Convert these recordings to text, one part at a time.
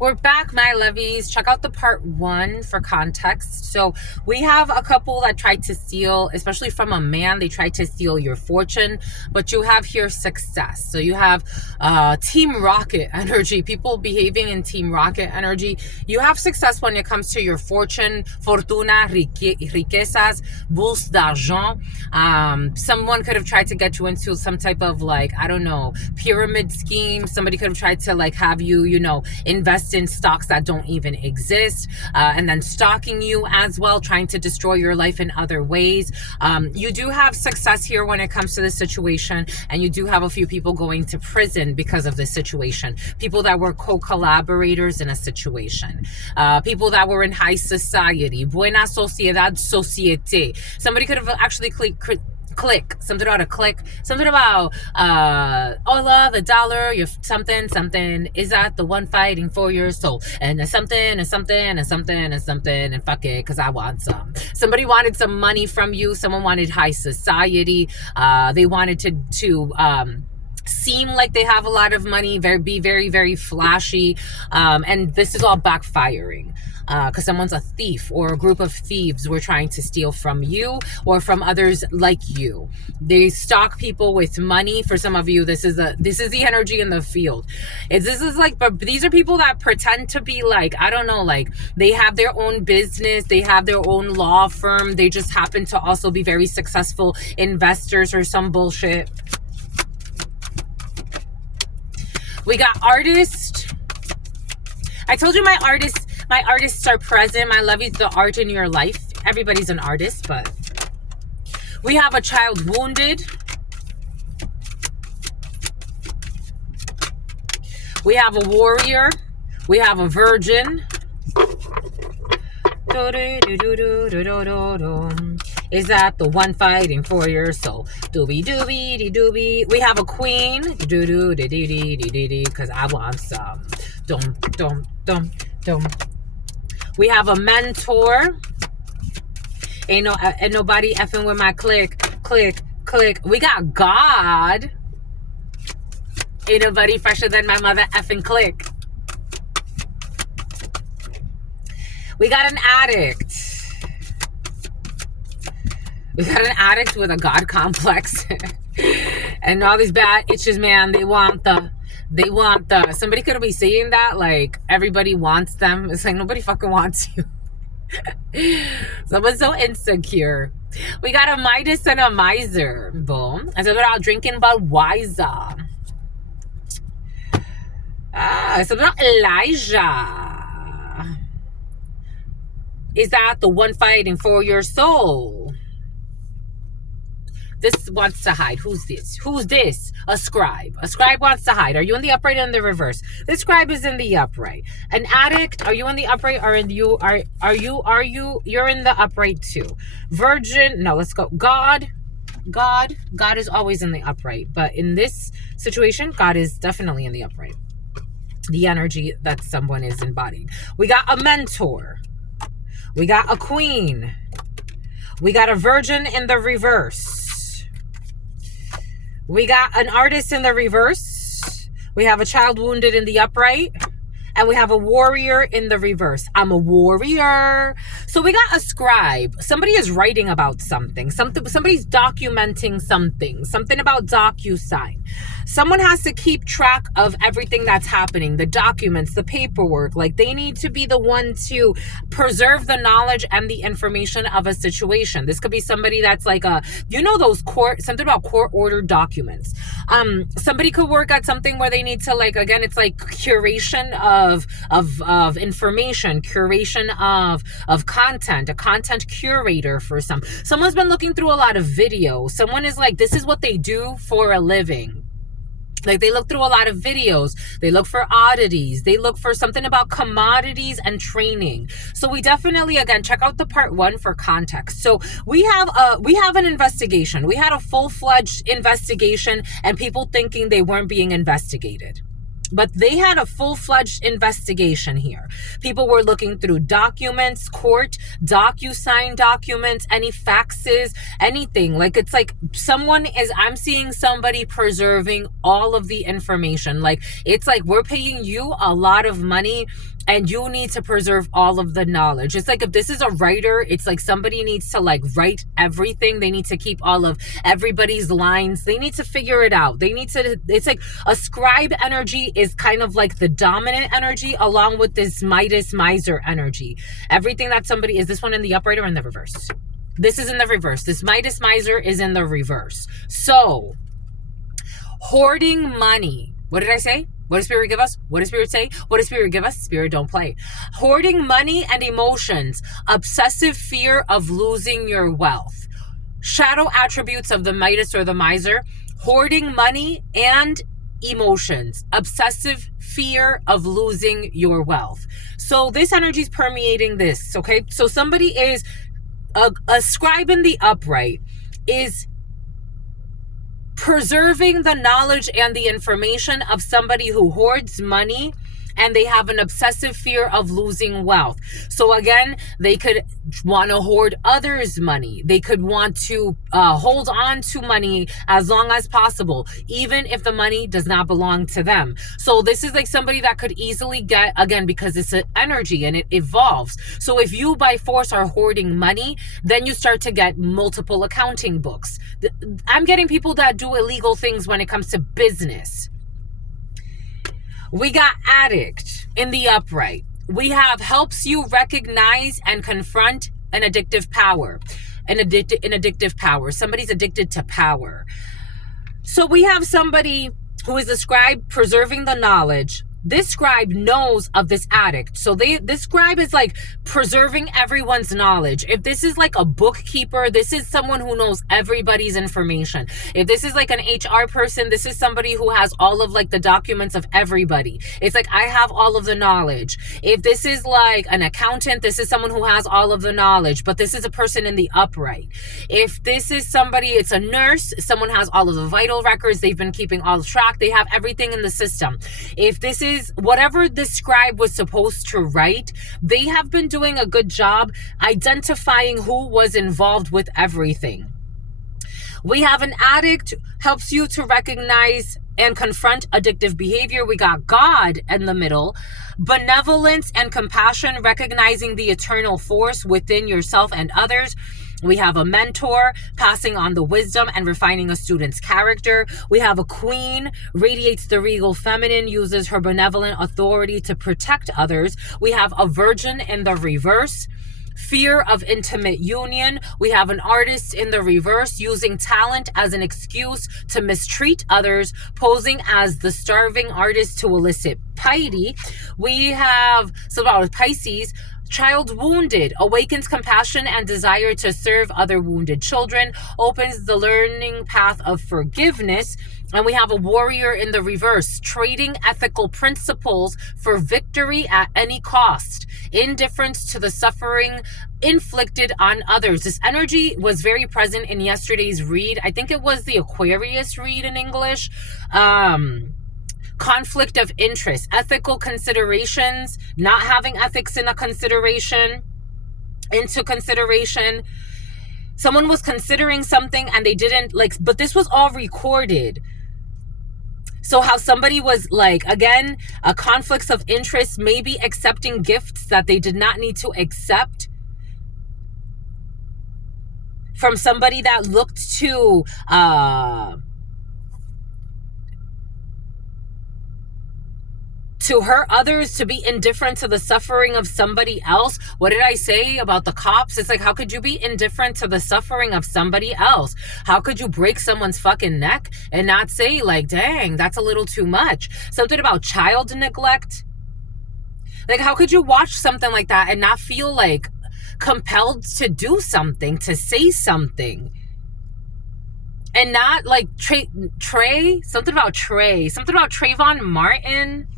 We're back, my lovies. Check out the part 1 for context. So we have a couple that tried to steal, especially from a man. They tried to steal your fortune, but you have here success. So you have Team Rocket energy, people behaving in Team Rocket energy. You have success when it comes to your fortune, fortuna, riquezas, bourse d'argent. Someone could have tried to get you into some type of, like, I don't know, pyramid scheme. Somebody could have tried to, like, have you, invest in stocks that don't even exist, and then stalking you as well, trying to destroy your life in other ways. You do have success here when it comes to this situation, and you do have a few people going to prison because of this situation. People that were co-collaborators in a situation. People that were in high society, buena sociedad, societe. Somebody could have actually click something about a click, something about hola, the dollar, your something is that the one fighting for your soul, and something and fuck it, because I want somebody wanted some money from you. Someone wanted high society. They wanted to seem like they have a lot of money, be very, very flashy, and this is all backfiring because someone's a thief, or a group of thieves were trying to steal from you or from others like you. They stalk people with money. For some of you, this is the energy in the field. But these are people that pretend to be, like, I don't know, like they have their own business, they have their own law firm, they just happen to also be very successful investors or some bullshit. We got artist. I told you my artists are present. My love is the art in your life. Everybody's an artist, but we have a child wounded. We have a warrior. We have a virgin. Is that the one fighting for your soul? Doobie doobie dee doobie. We have a queen. Doo doo dee dee dee dee dee. Cause I want some. Dum. We have a mentor. Ain't nobody effing with my click. We got God. Ain't nobody fresher than my mother effing click. We got an addict. We got an addict with a God complex. And all these bad itches, man, they want the, somebody could be saying that, like, everybody wants them. It's like, nobody fucking wants you. Someone's so insecure. We got a Midas and a miser. Boom. I said about drinking Budweiser. It's about Elijah. Is that the one fighting for your soul? This wants to hide. Who's this? A scribe. A scribe wants to hide. Are you in the upright or in the reverse? This scribe is in the upright. An addict, are you in the upright or you're in the upright too? Virgin, no, let's go. God is always in the upright. But in this situation, God is definitely in the upright. The energy that someone is embodying. We got a mentor. We got a queen. We got a virgin in the reverse. We got an artist in the reverse. We have a child wounded in the upright. And we have a warrior in the reverse. I'm a warrior. So we got a scribe. Somebody is writing about something. Somebody's documenting something about DocuSign. Someone has to keep track of everything that's happening, the documents, the paperwork. Like, they need to be the one to preserve the knowledge and the information of a situation. This could be somebody that's like those something about court-ordered documents. Somebody could work at something where they need to, like, again, it's like curation of information, curation of content, a content curator for someone's been looking through a lot of videos. Someone is like, this is what they do for a living. Like, they look through a lot of videos. They look for oddities. They look for something about commodities and training. So we definitely, again, check out the part 1 for context. So we have an investigation. We had a full-fledged investigation and people thinking they weren't being investigated. But they had a full-fledged investigation here. People were looking through documents, court, DocuSign documents, any faxes, anything. Like, it's like I'm seeing somebody preserving all of the information. Like, it's like we're paying you a lot of money and you need to preserve all of the knowledge. It's like if this is a writer, it's like somebody needs to like write everything. They need to keep all of everybody's lines. They need to figure it out. It's like a scribe energy is kind of like the dominant energy along with this Midas miser energy. Everything that somebody, is this one in the upright or in the reverse? This is in the reverse. This Midas miser is in the reverse. So, hoarding money. What did I say? What does Spirit give us? What does Spirit say? What does Spirit give us? Spirit don't play. Hoarding money and emotions. Obsessive fear of losing your wealth. Shadow attributes of the Midas or the miser. Hoarding money and emotions. Obsessive fear of losing your wealth. So this energy is permeating this, okay? So somebody is, a scribe in the upright is preserving the knowledge and the information of somebody who hoards money and they have an obsessive fear of losing wealth. So again, they could want to hoard others' money. They could want to hold on to money as long as possible, even if the money does not belong to them. So this is like somebody that could easily get, again, because it's an energy and it evolves. So if you by force are hoarding money, then you start to get multiple accounting books. I'm getting people that do illegal things when it comes to business. We got addict in the upright. We have helps you recognize and confront an addictive power. An addictive power. Somebody's addicted to power. So we have somebody who is a scribe preserving the knowledge. This scribe knows of this addict. So this scribe is like preserving everyone's knowledge. If this is like a bookkeeper, this is someone who knows everybody's information. If this is like an HR person, this is somebody who has all of like the documents of everybody. It's like, I have all of the knowledge. If this is like an accountant, this is someone who has all of the knowledge, but this is a person in the upright. If this is somebody, it's a nurse, someone has all of the vital records. They've been keeping all the track. They have everything in the system. If this is whatever the scribe was supposed to write, they have been doing a good job identifying who was involved with everything. We have an addict, helps you to recognize and confront addictive behavior. We got God in the middle. Benevolence and compassion, recognizing the eternal force within yourself and others. We have a mentor, passing on the wisdom and refining a student's character. We have a queen, radiates the regal feminine, uses her benevolent authority to protect others. We have a virgin in the reverse. Fear of intimate union. We have an artist in the reverse, using talent as an excuse to mistreat others, posing as the starving artist to elicit piety. We have about Pisces. Child wounded, awakens compassion and desire to serve other wounded children, opens the learning path of forgiveness. And we have a warrior in the reverse, trading ethical principles for victory at any cost, indifference to the suffering inflicted on others. This energy was very present in yesterday's read. I think it was the Aquarius read in English. Conflict of interest, ethical considerations, not having ethics into consideration. Someone was considering something and they didn't like, but this was all recorded. So how somebody was like, again, a conflicts of interest, maybe accepting gifts that they did not need to accept from somebody that looked to hurt others, to be indifferent to the suffering of somebody else. What did I say about the cops? It's like, how could you be indifferent to the suffering of somebody else? How could you break someone's fucking neck and not say like, dang, that's a little too much? Something about child neglect. Like, how could you watch something like that and not feel like compelled to do something, to say something? And not like something about Trayvon Martin.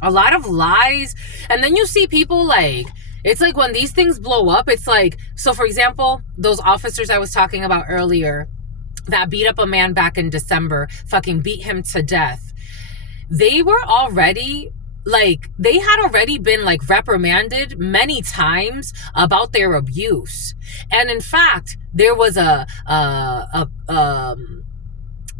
A lot of lies. And then you see people like, it's like when these things blow up, it's like, so for example, those officers I was talking about earlier that beat up a man back in December, fucking beat him to death. they were already like, they had already been like reprimanded many times about their abuse. And in fact, there was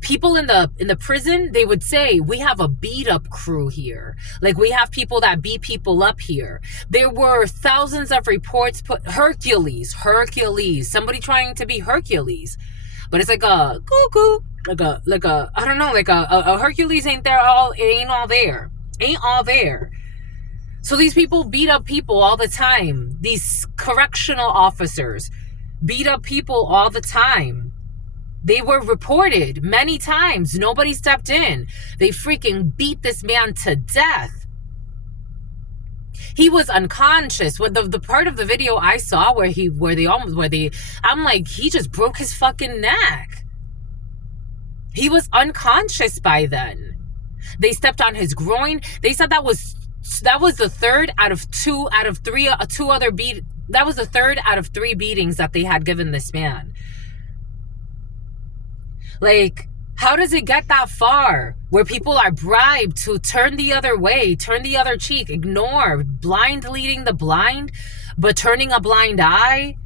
people in the prison, they would say, we have a beat up crew here. Like, we have people that beat people up here. There were thousands of reports put Hercules, somebody trying to be Hercules. But it's like a cuckoo, like a I don't know, like a Hercules ain't all there. Ain't all there. So these people beat up people all the time. These correctional officers beat up people all the time. They were reported many times. Nobody stepped in. They freaking beat this man to death. He was unconscious. What the part of the video I saw I'm like, he just broke his fucking neck. He was unconscious by then. They stepped on his groin. They said that was the third out of three beatings that they had given this man. Like, how does it get that far where people are bribed to turn the other way, turn the other cheek, ignore, blind leading the blind, but turning a blind eye?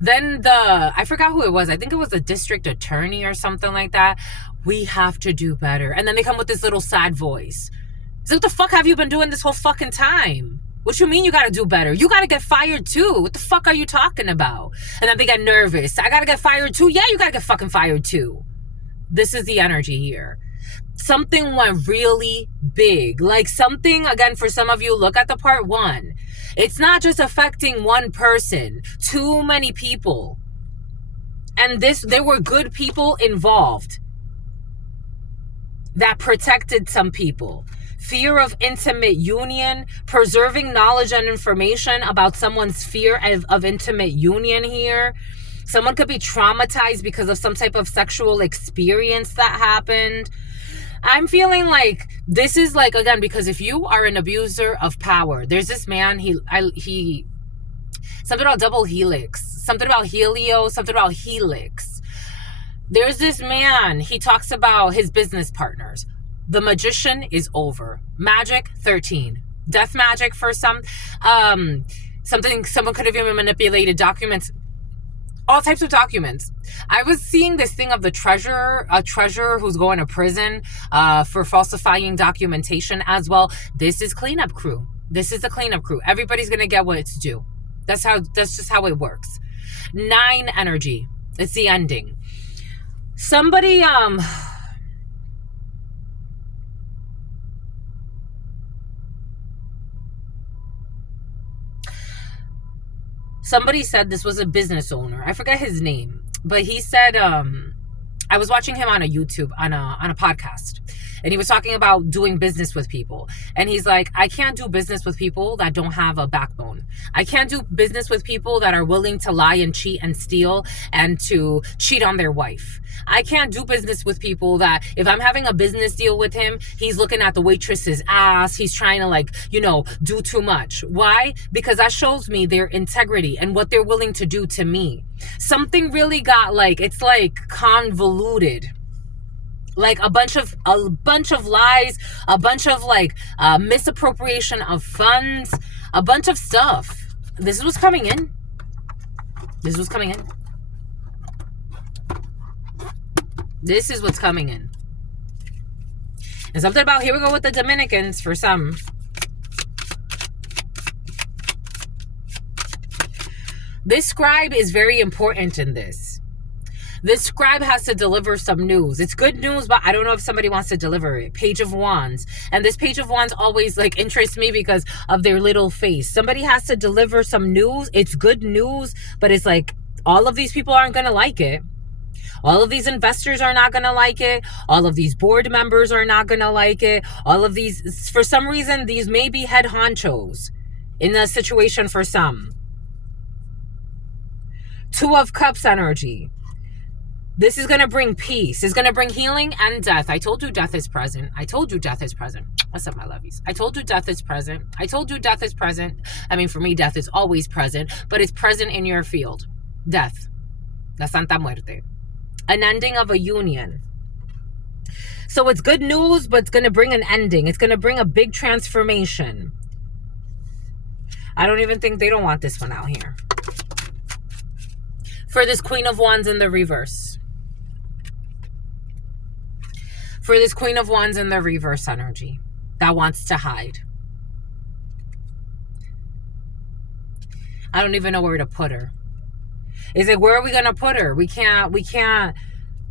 Then I forgot who it was. I think it was the district attorney or something like that. We have to do better. And then they come with this little sad voice. So what the fuck have you been doing this whole fucking time? What you mean you gotta do better? You gotta get fired too. What the fuck are you talking about? And then they get nervous. I gotta get fired too? Yeah, you gotta get fucking fired too. This is the energy here. Something went really big. Like something, again, for some of you, look at the part 1. It's not just affecting one person. Too many people. And there were good people involved that protected some people. Fear of intimate union, preserving knowledge and information about someone's fear of intimate union here. Someone could be traumatized because of some type of sexual experience that happened. I'm feeling like this is like, again, because if you are an abuser of power, there's this man, he something about double helix, something about helio, something about helix. There's this man, he talks about his business partners. The magician is over. Magic, 13. Death magic for some. Someone could have even manipulated documents. All types of documents. I was seeing this thing of a treasurer who's going to prison for falsifying documentation as well. This is cleanup crew. This is the cleanup crew. Everybody's going to get what it's due. That's just how it works. 9 energy. It's the ending. Somebody, somebody said this was a business owner. I forget his name, but he said, I was watching him on a YouTube, on a podcast, and he was talking about doing business with people. And he's like, I can't do business with people that don't have a backbone. I can't do business with people that are willing to lie and cheat and steal and to cheat on their wife. I can't do business with people that, if I'm having a business deal with him, he's looking at the waitress's ass. He's trying to do too much. Why? Because that shows me their integrity and what they're willing to do to me. Something really got it's convoluted. Like a bunch of lies, a bunch of misappropriation of funds, a bunch of stuff. This was coming in. This is what's coming in. And something about, here we go with the Dominicans for some. This scribe is very important in this. This scribe has to deliver some news. It's good news, but I don't know if somebody wants to deliver it. Page of Wands. And this Page of Wands always interests me because of their little face. Somebody has to deliver some news. It's good news, but it's all of these people aren't going to like it. All of these investors are not going to like it. All of these board members are not going to like it. All of these, for some reason, these may be head honchos in the situation for some. 2 of Cups energy. This is going to bring peace. It's going to bring healing and death. I told you death is present. What's up, my lovies? I told you death is present. I mean, for me, death is always present, but it's present in your field. Death. La Santa Muerte. An ending of a union. So it's good news, but it's going to bring an ending. It's going to bring a big transformation. I don't even think they don't want this one out here. For this Queen of Wands in the reverse. For this Queen of Wands in the reverse energy that wants to hide. I don't even know where to put her. It's like, where are we going to put her? We can't.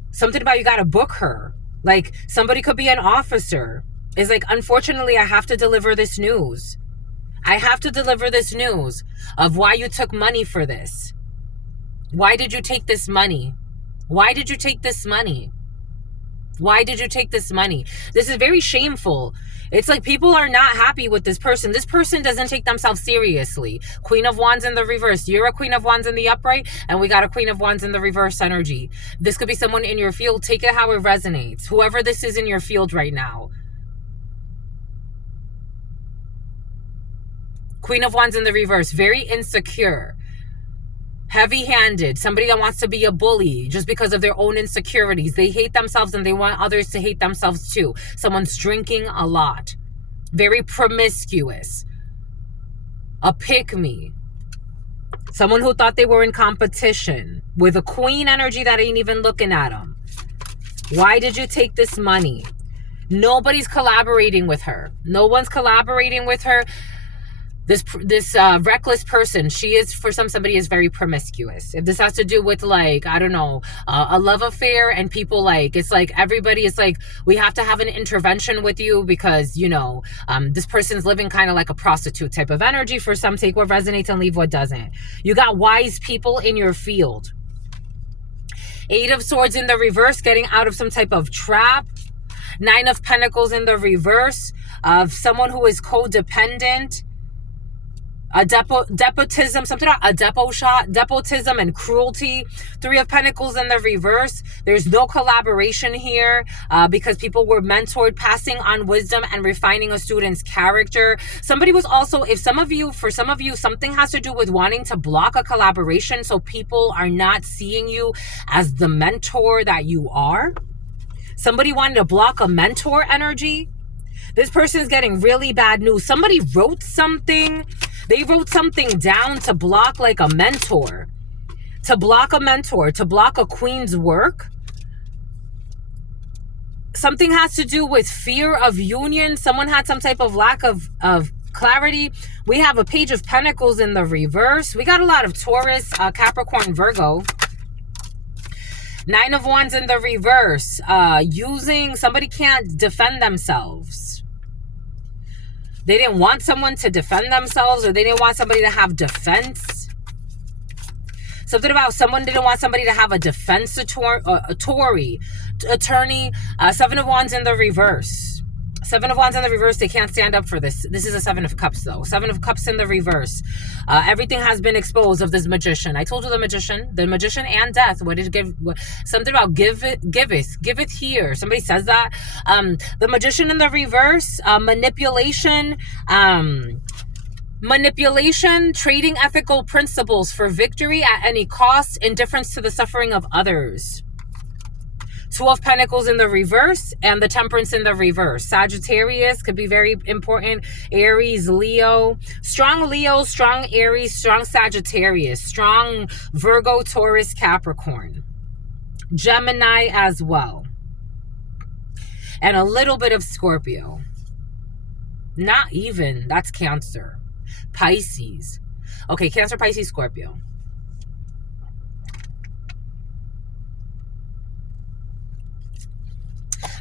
Something about you got to book her. Like, somebody could be an officer. It's like, unfortunately, I have to deliver this news. I have to deliver this news of why you took money for this. Why did you take this money? Why did you take this money? Why did you take this money? This is very shameful. It's like people are not happy with this person. This person doesn't take themselves seriously. Queen of Wands in the reverse. You're a Queen of Wands in the upright, and we got a Queen of Wands in the reverse energy. This could be someone in your field. Take it how it resonates. Whoever this is in your field right now. Queen of Wands in the reverse. Very insecure. Heavy-handed. Somebody that wants to be a bully just because of their own insecurities. They hate themselves and they want others to hate themselves too. Someone's drinking a lot. Very promiscuous. A pick-me. Someone who thought they were in competition with a queen energy that ain't even looking at them. Why did you take this money? Nobody's collaborating with her. No one's collaborating with her. This reckless person, she is, for somebody is very promiscuous. If this has to do with, like, I don't know, a love affair, and people, like, it's like everybody is like, we have to have an intervention with you because, you know, this person's living kind of like a prostitute type of energy. For some, take what resonates and leave what doesn't. You got wise people in your field. 8 of Swords in the reverse, getting out of some type of trap. 9 of Pentacles in the reverse, of someone who is codependent. A despotism, something about a despotism and cruelty. 3 of Pentacles in the reverse. There's no collaboration here because people were mentored, passing on wisdom and refining a student's character. Somebody was also, for some of you, something has to do with wanting to block a collaboration so people are not seeing you as the mentor that you are. Somebody wanted to block a mentor energy. This person's getting really bad news. Somebody wrote something. They wrote something down to block, like, a mentor. To block a mentor. To block a queen's work. Something has to do with fear of union. Someone had some type of lack of clarity. We have a Page of Pentacles in the reverse. We got a lot of Taurus, Capricorn, Virgo. 9 of Wands in the reverse. Somebody can't defend themselves. They didn't want someone to defend themselves, or they didn't want somebody to have defense. Something about someone didn't want somebody to have a defense attorney. 7 of Wands in the reverse. 7 of Wands in the reverse, they can't stand up for this. This is a 7 of Cups, though. 7 of Cups in the reverse. Everything has been exposed of this magician. I told you the magician and death. What did it give? Something about giveth here. Somebody says that. The magician in the reverse, manipulation, trading ethical principles for victory at any cost, indifference to the suffering of others. 2 of Pentacles in the reverse, and the Temperance in the reverse. Sagittarius could be very important. Aries, Leo, strong Aries, strong Sagittarius, strong Virgo, Taurus, Capricorn. Gemini as well. And a little bit of Scorpio. Not even, that's Cancer. Pisces. Okay, Cancer, Pisces, Scorpio.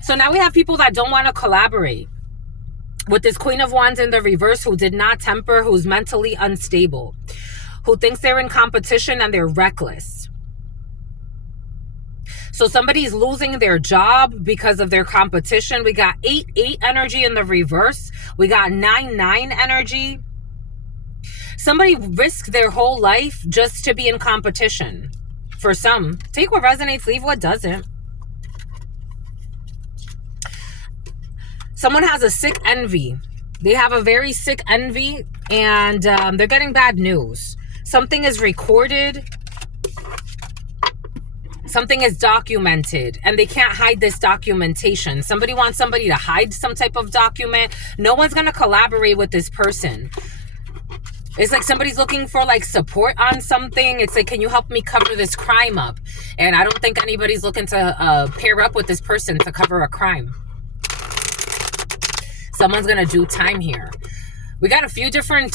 So now we have people that don't want to collaborate with this Queen of Wands in the reverse, who did not temper, who's mentally unstable, who thinks they're in competition and they're reckless. So somebody's losing their job because of their competition. We got 8-8 energy in the reverse. We got 9-9 energy. Somebody risked their whole life just to be in competition. For some, take what resonates, leave what doesn't. Someone has a sick envy. They have a very sick envy, and they're getting bad news. Something is recorded. Something is documented and they can't hide this documentation. Somebody wants somebody to hide some type of document. No one's going to collaborate with this person. It's like somebody's looking for like support on something. It's like, can you help me cover this crime up? And I don't think anybody's looking to pair up with this person to cover a crime. Someone's going to do time here. We got a few different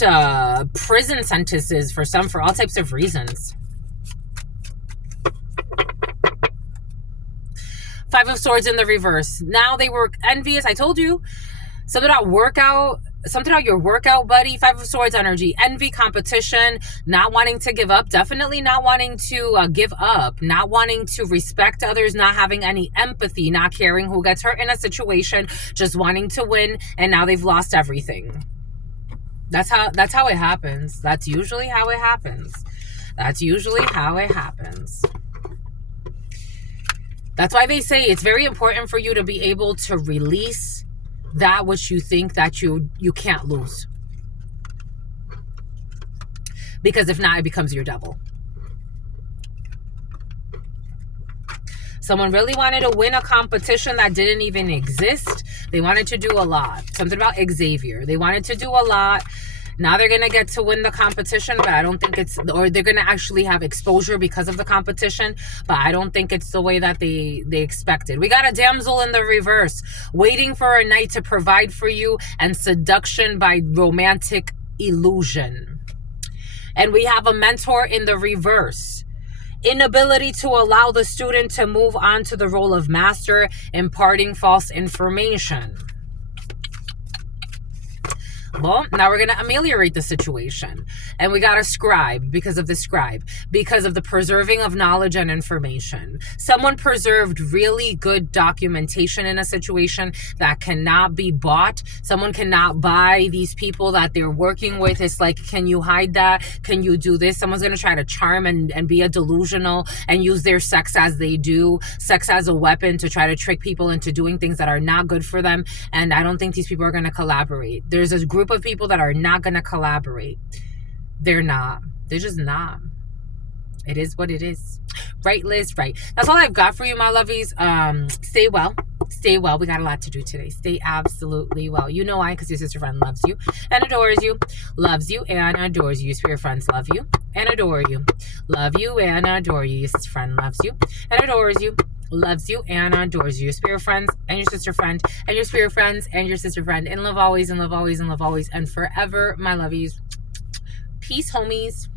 prison sentences for all types of reasons. Five of Swords in the reverse. Now they were envious. I told you. Something about workout. Something about your workout buddy. Five of Swords energy. Envy, competition, not wanting to give up. Definitely not wanting to give up. Not wanting to respect others. Not having any empathy. Not caring who gets hurt in a situation. Just wanting to win. And now they've lost everything. That's how it happens. That's usually how it happens. That's usually how it happens. That's why they say it's very important for you to be able to release that which you think that you can't lose. Because if not, it becomes your devil. Someone really wanted to win a competition that didn't even exist. They wanted to do a lot. Something about Xavier. They wanted to do a lot. Now they're going to get to win the competition, but I don't think it's, or they're going to actually have exposure because of the competition, but I don't think it's the way that they expected. We got a damsel in the reverse, waiting for a knight to provide for you, and seduction by romantic illusion. And we have a mentor in the reverse. Inability to allow the student to move on to the role of master, imparting false information. Well, now we're going to ameliorate the situation. And we got a scribe because of the scribe, because of the preserving of knowledge and information. Someone preserved really good documentation in a situation that cannot be bought. Someone cannot buy these people that they're working with. It's like, can you hide that? Can you do this? Someone's going to try to charm and be a delusional and use their sex as they do, sex as a weapon to try to trick people into doing things that are not good for them. And I don't think these people are going to collaborate. There's a group of people that are not going to collaborate. They're not. They're just not. It is what it is. Right, Liz? Right. That's all I've got for you, my lovies. Stay well. Stay well. We got a lot to do today. Stay absolutely well. You know why? Because your sister friend loves you and adores you. Loves you and adores you. Your spirit friends love you and adore you. Love you and adore you. Your sister friend loves you and adores you. Loves you and adores you. Your spirit friends and your sister friend and your spirit friends and your sister friend. And love always and love always and love always and forever, my lovies. Peace, homies.